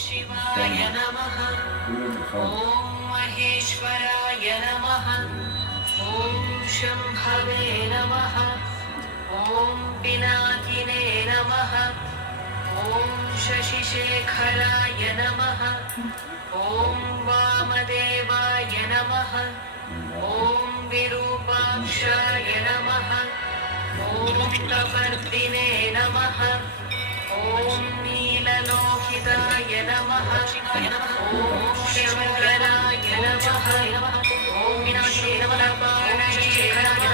शिवाय नमः ॐ महेश्वराय नमः ॐ शम्भवे नमः ॐ पिनाकिने नमः ॐ शशिशेखराय नमः ॐ वामदेवाय नमः ॐ विरूपाक्षाय नमः ॐ कपर्दिने नमः ॐ नीललोहिताय नमः ॐ शङ्कराय नमः ॐ विनाशे नमः पाणये नमः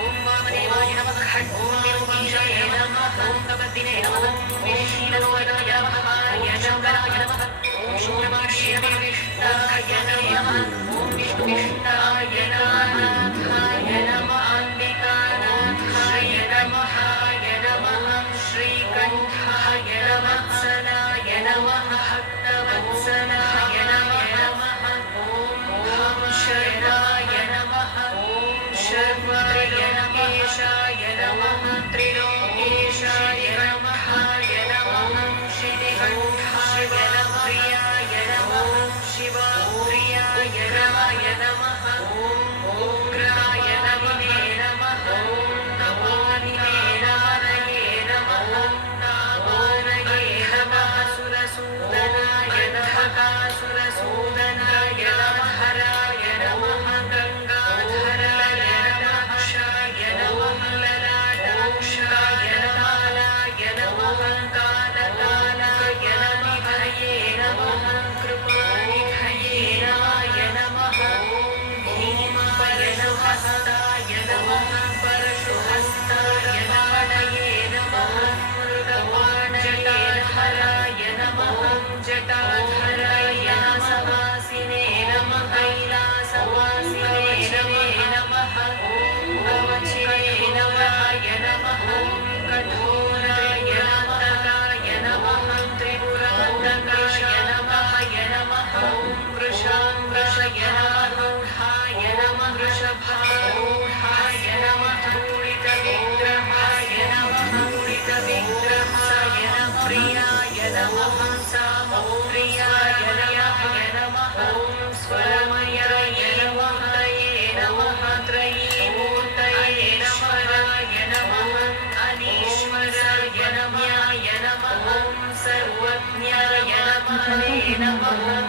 ॐ वामदेवाय नमः ॐ विरूपाक्षाय नमः ॐ कपर्दिने नमः ॐ नीललोहिताय नमः ॐ शङ्कराय नमः ॐ शूर्पक्षेमिष्टाय नमः ॐ विष्णुष्टाय नाथाय சனாய நம ஓம் ஓம் சரணாய நம ஓம் சர்வய நமேஷாய நம திரிலோகேஷாய நம ஓம் ஸ்ரீகண்டாய நம பிரியாய நம ஓம் சிவாய நம Bye-bye. Namaha.